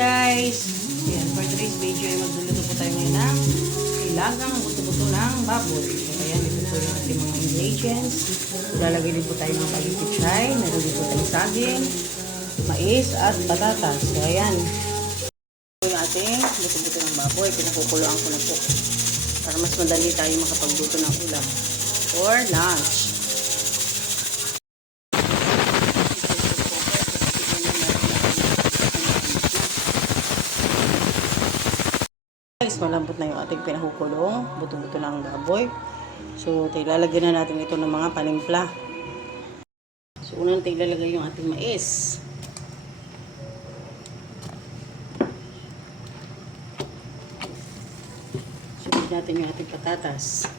guys! Ayan, for today's video ay magluluto po tayo ngayon ng nilagang buto-buto ng baboy. So ayan, ito po yung ating mga ingredients. Lalagay din po tayo ng paligpichay, meron din po tayong saging, mais at patatas. So ayan, ito yung ating buto-buto ng baboy. Pinakukuluan ko na po para mas madali tayo makapagluto ng ulam or lunch. Guys, malambot na yung ating pinakukulong buto-buto ng baboy. So, ilalagyan na natin ito ng mga panimpla. So, unang ilalagay yung ating mais. Sunod natin yung ating patatas.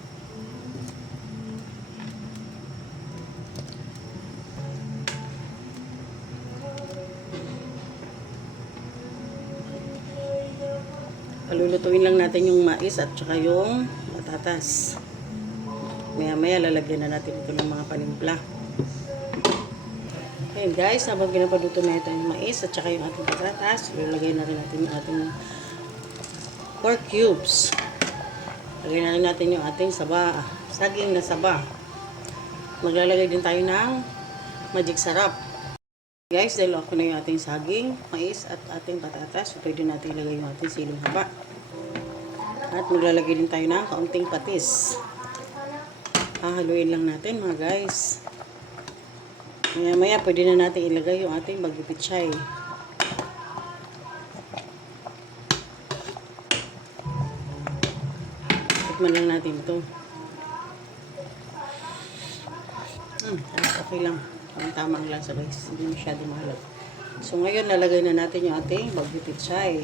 Palulutuin lang natin yung mais at saka yung patatas. Maya-maya lalagyan na natin ito ng mga panimpla. Okay guys, habang pinapaluto na ito yung mais at saka yung ating patatas, ilalagay na rin natin yung ating pork cubes. Lagay na rin natin yung ating saba, saging na saba. Maglalagay din tayo ng magic sarap. Guys, dahil ako na yung ating saging, mais at ating patatas, pwede natin ilagay yung ating siling haba. At maglalagay din tayo ng kaunting patis. Hahaluin lang natin mga guys. Maya-maya pwede na natin ilagay yung ating bagipichay. Tikman lang natin ito. Okay lang. Tama ang lasa guys. Hindi masyado mahalag. So ngayon lalagay na natin yung ating bagipichay.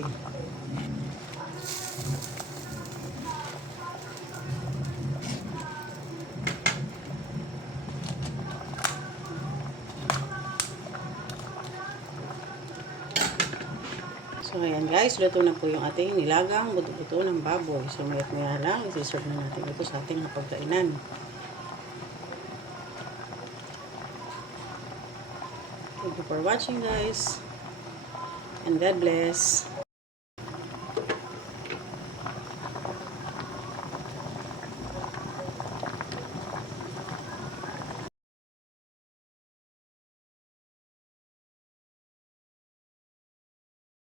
So ayan guys, luto na po yung ating nilagang buto-buto ng baboy. So maya lang, isi-serve na natin ito sa ating hapagkainan. Thank you for watching guys. And God bless.